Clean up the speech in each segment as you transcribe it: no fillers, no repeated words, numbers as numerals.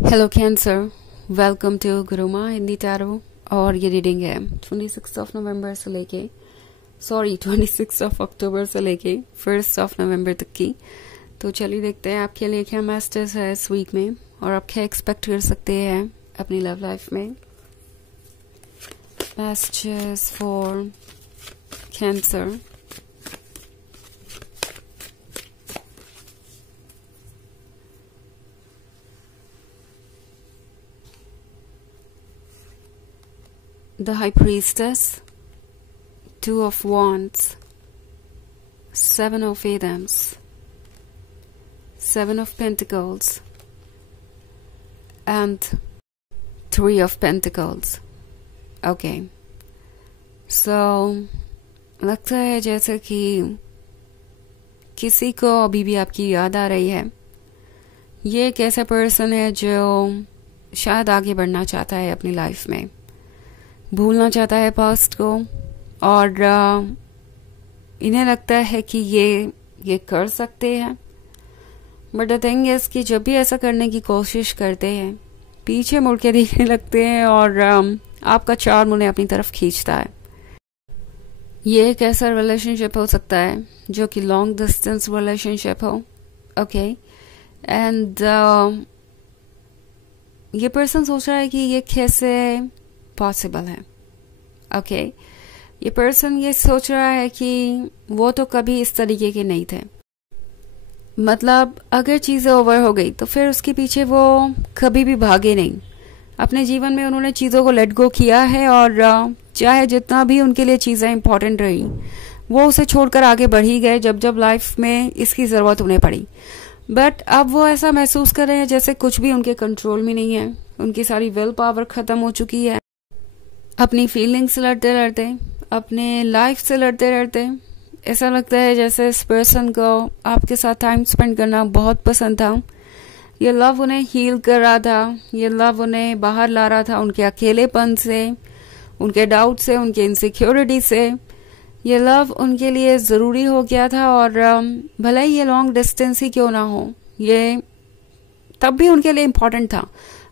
Hello Cancer, welcome to Guruma Hindi tarot. और ये reading है 26 नवंबर से लेके 26 अक्टूबर से लेके 1 नवंबर तक की। तो चलिए देखते हैं आपके लिए क्या मैसेज है इस वीक में और आप क्या एक्सपेक्ट कर सकते हैं अपनी लव लाइफ में। Messages for cancer. The High Priestess, Two of Wands, Seven of Adams, Seven of Pentacles, and Three of Pentacles. Okay. So, लगता है जैसे कि किसी को अभी भी आपकी याद आ रही है। ये एक ऐसा पर्सन है जो शायद आगे बढ़ना चाहता है अपनी लाइफ में, भूलना चाहता है पास्ट को, और इन्हें लगता है कि ये कर सकते हैं। बट द थिंग इज कि जब भी ऐसा करने की कोशिश करते हैं पीछे मुड़ के देखने लगते हैं और आपका चार्म उन्हें अपनी तरफ खींचता है। ये एक ऐसा रिलेशनशिप हो सकता है जो कि लॉन्ग डिस्टेंस रिलेशनशिप हो। ओके। एंड ये पर्सन सोच रहा है कि ये कैसे पॉसिबल है। ओके। ये पर्सन ये सोच रहा है कि वो तो कभी इस तरीके के नहीं थे। मतलब अगर चीजें ओवर हो गई तो फिर उसके पीछे वो कभी भी भागे नहीं। अपने जीवन में उन्होंने चीजों को लेट गो किया है और चाहे जितना भी उनके लिए चीजें इंपॉर्टेंट रही वो उसे छोड़कर आगे बढ़ ही गए जब जब लाइफ में इसकी जरूरत उन्हें पड़ी। बट अब वो ऐसा महसूस कर रहे हैं जैसे कुछ भी उनके कंट्रोल में नहीं है। उनकी सारी विल पावर खत्म हो चुकी है। अपनी फीलिंग्स से लड़ते लड़ते, अपने लाइफ से लड़ते लड़ते ऐसा लगता है जैसे इस पर्सन को आपके साथ टाइम स्पेंड करना बहुत पसंद था। ये लव उन्हें हील कर रहा था, ये लव उन्हें बाहर ला रहा था उनके अकेलेपन से, उनके डाउट से, उनके इनसिक्योरिटी से। ये लव उनके लिए ज़रूरी हो गया था और भले ही ये लॉन्ग डिस्टेंस ही क्यों ना हो, ये तब भी उनके लिए इम्पोर्टेंट था।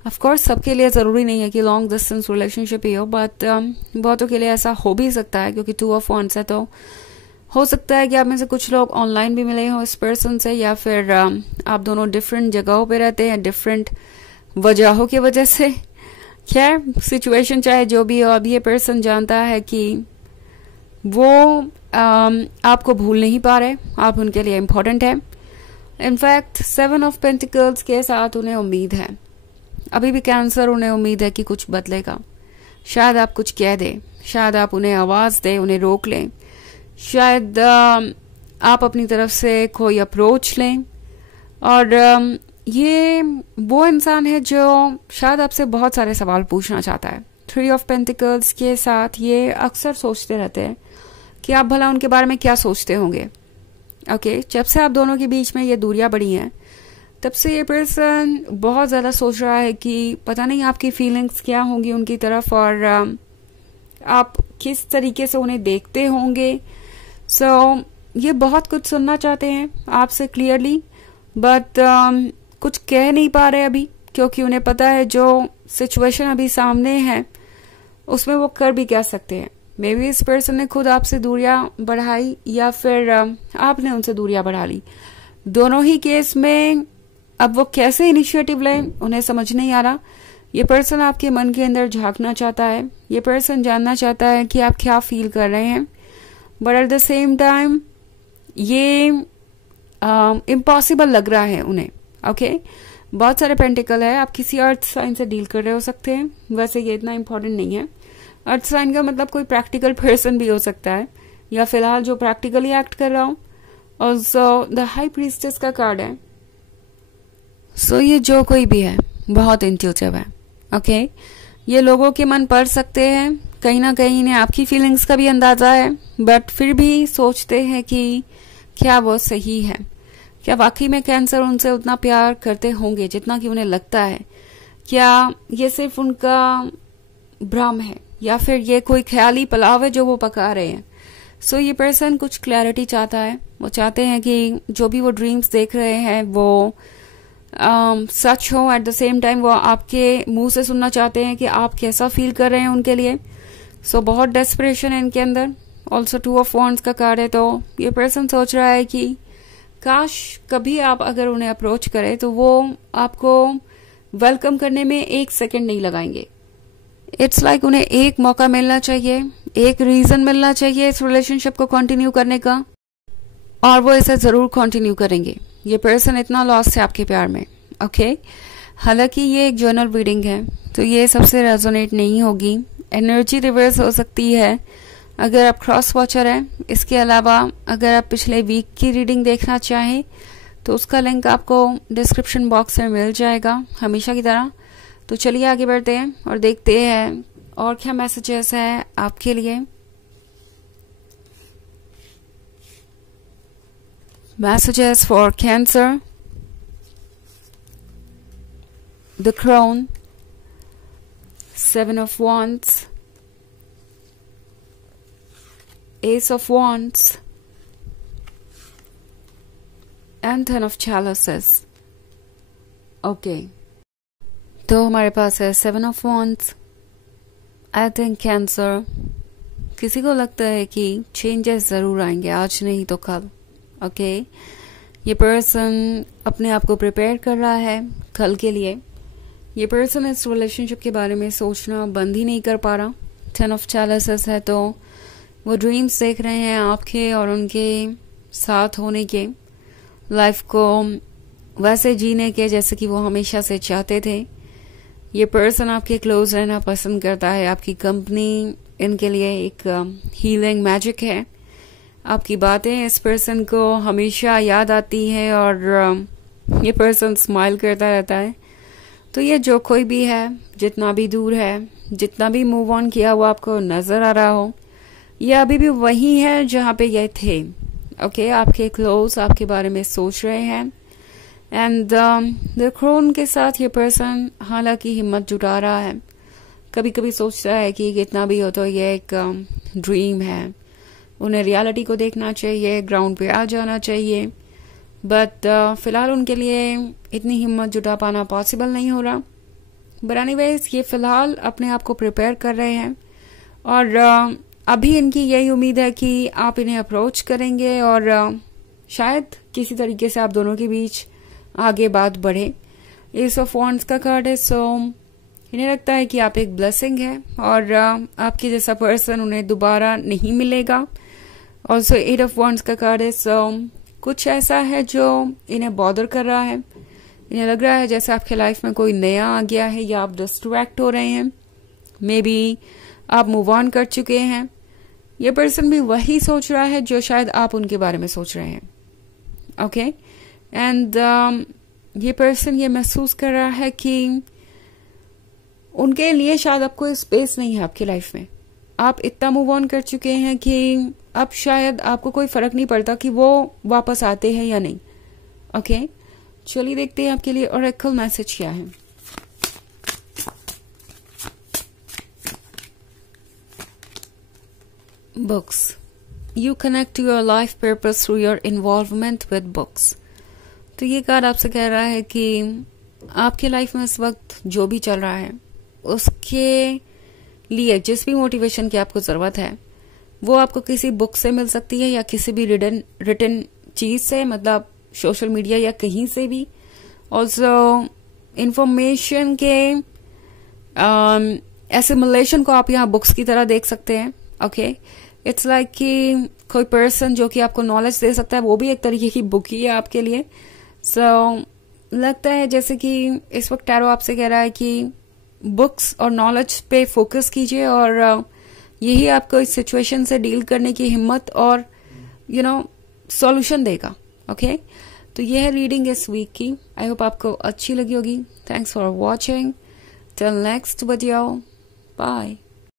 ऑफ कोर्स सबके लिए ज़रूरी नहीं है कि लॉन्ग डिस्टेंस रिलेशनशिप ही हो, बट बहुतों के लिए ऐसा हो भी सकता है क्योंकि टू ऑफ वांड्स है। तो हो सकता है कि आप में से कुछ लोग ऑनलाइन भी मिले हो इस पर्सन से, या फिर आप दोनों डिफरेंट जगहों पे रहते हैं डिफरेंट वजहों की वजह से। खैर सिचुएशन चाहे जो भी हो, अब ये पर्सन जानता है कि वो आपको भूल नहीं पा रहे, आप उनके लिए इम्पोर्टेंट है। इनफैक्ट 7 ऑफ पेंटिकल्स के साथ उन्हें उम्मीद है, अभी भी कैंसर उन्हें उम्मीद है कि कुछ बदलेगा। शायद आप कुछ कह दें, शायद आप उन्हें आवाज दें, उन्हें रोक लें, शायद आप अपनी तरफ से कोई अप्रोच लें। और ये वो इंसान है जो शायद आपसे बहुत सारे सवाल पूछना चाहता है। 3 ऑफ पेंटिकल्स के साथ ये अक्सर सोचते रहते हैं कि आप भला उनके बारे में क्या सोचते होंगे। ओके। जब से आप दोनों के बीच में ये दूरियां बढ़ी हैं तब से ये पर्सन बहुत ज़्यादा सोच रहा है कि पता नहीं आपकी फीलिंग्स क्या होंगी उनकी तरफ और आप किस तरीके से उन्हें देखते होंगे। सो ये बहुत कुछ सुनना चाहते हैं आपसे क्लियरली, बट कुछ कह नहीं पा रहे अभी क्योंकि उन्हें पता है जो सिचुएशन अभी सामने है उसमें वो कर भी क्या सकते हैं। मे बी इस पर्सन ने खुद आपसे दूरियां बढ़ाई या फिर आपने उनसे दूरियां बढ़ा ली। दोनों ही केस में अब वो कैसे इनिशिएटिव लें उन्हें समझ नहीं आ रहा। ये पर्सन आपके मन के अंदर झांकना चाहता है, ये पर्सन जानना चाहता है कि आप क्या फील कर रहे हैं, but at the same time ये इम्पॉसिबल लग रहा है उन्हें। ओके। बहुत सारे पेंटिकल है, आप किसी अर्थ साइन से डील कर रहे हो सकते हैं। वैसे ये इतना इम्पोर्टेंट नहीं है। अर्थ साइन का मतलब कोई प्रैक्टिकल पर्सन भी हो सकता है या फिलहाल जो प्रैक्टिकली एक्ट कर रहा हूं। और सो द हाई प्रीस्टेस का कार्ड है। सो ये जो कोई भी है बहुत इंट्यूटिव है। ओके। ये लोगों के मन पढ़ सकते हैं, कहीं ना कहीं इन्हें आपकी फीलिंग्स का भी अंदाजा है, बट फिर भी सोचते हैं कि क्या वो सही है, क्या वाकई में कैंसर उनसे उतना प्यार करते होंगे जितना कि उन्हें लगता है, क्या ये सिर्फ उनका भ्रम है या फिर ये कोई ख्याली पुलाव है जो वो पका रहे हैं। सो ये पर्सन कुछ क्लैरिटी चाहता है। वो चाहते हैं कि जो भी वो ड्रीम्स देख रहे हैं वो सच हो, एट द सेम टाइम वो आपके मुंह से सुनना चाहते हैं कि आप कैसा फील कर रहे हैं उनके लिए। सो बहुत डेस्परेशन है इनके अंदर। ऑल्सो 2 ऑफ वॉन्ड्स का कार्ड है, तो ये पर्सन सोच रहा है कि काश कभी आप अगर उन्हें अप्रोच करें तो वो आपको वेलकम करने में 1 सेकेंड नहीं लगाएंगे। इट्स लाइक उन्हें एक मौका मिलना चाहिए, एक रीजन मिलना चाहिए इस रिलेशनशिप को कंटिन्यू करने का, और वो इसे जरूर कंटिन्यू करेंगे। ये पर्सन इतना लॉस्ट है आपके प्यार में। ओके, हालांकि ये एक जर्नल रीडिंग है तो ये सबसे रेजोनेट नहीं होगी, एनर्जी रिवर्स हो सकती है अगर आप क्रॉस वॉचर हैं। इसके अलावा अगर आप पिछले वीक की रीडिंग देखना चाहें तो उसका लिंक आपको डिस्क्रिप्शन बॉक्स में मिल जाएगा हमेशा की तरह। तो चलिए आगे बढ़ते हैं और देखते हैं और क्या मैसेजेस है आपके लिए। Messages for cancer, the crown, 7 of Wands, Ace of Wands, and 10 of Chalices. Okay, तो हमारे पास है 7 of Wands। I think cancer, किसी को लगता है कि चेंजेस जरूर आएंगे, आज नहीं तो कल। ओके, ये पर्सन अपने आप को प्रिपेयर कर रहा है कल के लिए। ये पर्सन इस रिलेशनशिप के बारे में सोचना बंद ही नहीं कर पा रहा। 10 of Chalices है तो वो ड्रीम्स देख रहे हैं आपके और उनके साथ होने के, लाइफ को वैसे जीने के जैसे कि वो हमेशा से चाहते थे। ये पर्सन आपके क्लोज रहना पसंद करता है, आपकी कंपनी इनके लिए एक हीलिंग मैजिक है। आपकी बातें इस पर्सन को हमेशा याद आती है और ये पर्सन स्माइल करता रहता है। तो ये जो कोई भी है, जितना भी दूर है, जितना भी मूव ऑन किया हुआ आपको नजर आ रहा हो, ये अभी भी वही है जहाँ पे ये थे। ओके, आपके क्लोज आपके बारे में सोच रहे हैं। एंड द क्रोन के साथ ये पर्सन हालांकि हिम्मत जुटा रहा है, कभी कभी सोचता है कि कितना भी हो तो ये एक ड्रीम है, उन्हें रियलिटी को देखना चाहिए, ग्राउंड पे आ जाना चाहिए। बट फिलहाल उनके लिए इतनी हिम्मत जुटा पाना पॉसिबल नहीं हो रहा। बट एनीवेज ये फिलहाल अपने आप को प्रिपेयर कर रहे हैं और अभी इनकी यही उम्मीद है कि आप इन्हें अप्रोच करेंगे और शायद किसी तरीके से आप दोनों के बीच आगे बात बढ़े। एस ऑफ वॉन्ड्स का कार्ड है, सो इन्हें लगता है कि आप एक ब्लेसिंग है और आपके जैसा पर्सन उन्हें दोबारा नहीं मिलेगा। ऑल्सो 8 ऑफ वॉन्ड्स का कार्ड है, सो कुछ ऐसा है जो इन्हें बॉदर कर रहा है। इन्हें लग रहा है जैसे आपके लाइफ में कोई नया आ गया है या आप डिस्ट्रैक्ट हो रहे हैं, मे बी आप मूव ऑन कर चुके हैं। ये पर्सन भी वही सोच रहा है जो शायद आप उनके बारे में सोच रहे हैं। ओके, एंड ये पर्सन ये महसूस कर रहा है कि उनके लिए शायद अब कोई स्पेस नहीं है आपकी लाइफ में। आप इतना मूव ऑन कर चुके हैं कि अब शायद आपको कोई फर्क नहीं पड़ता कि वो वापस आते हैं या नहीं। ओके, चलिए देखते हैं आपके लिए ऑरेकल मैसेज क्या है। Books, you connect to your life purpose through your involvement with books. तो ये कार्ड आपसे कह रहा है कि आपके लाइफ में इस वक्त जो भी चल रहा है उसके लिए जिस भी मोटिवेशन की आपको जरूरत है वो आपको किसी बुक से मिल सकती है या किसी भी रिटन चीज से, मतलब सोशल मीडिया या कहीं से भी। ऑल्सो इंफॉर्मेशन के एसिमुलेशन को आप यहाँ बुक्स की तरह देख सकते हैं। ओके, इट्स लाइक कि कोई पर्सन जो कि आपको नॉलेज दे सकता है वो भी एक तरीके की बुक ही है आपके लिए। सो लगता है जैसे कि इस वक्त टैरो आपसे कह रहा है कि बुक्स और नॉलेज पे फोकस कीजिए और यही आपको इस सिचुएशन से डील करने की हिम्मत और सॉल्यूशन देगा। ओके, तो यह है रीडिंग इस वीक की। आई होप आपको अच्छी लगी होगी। Thanks for watching, till next video, bye.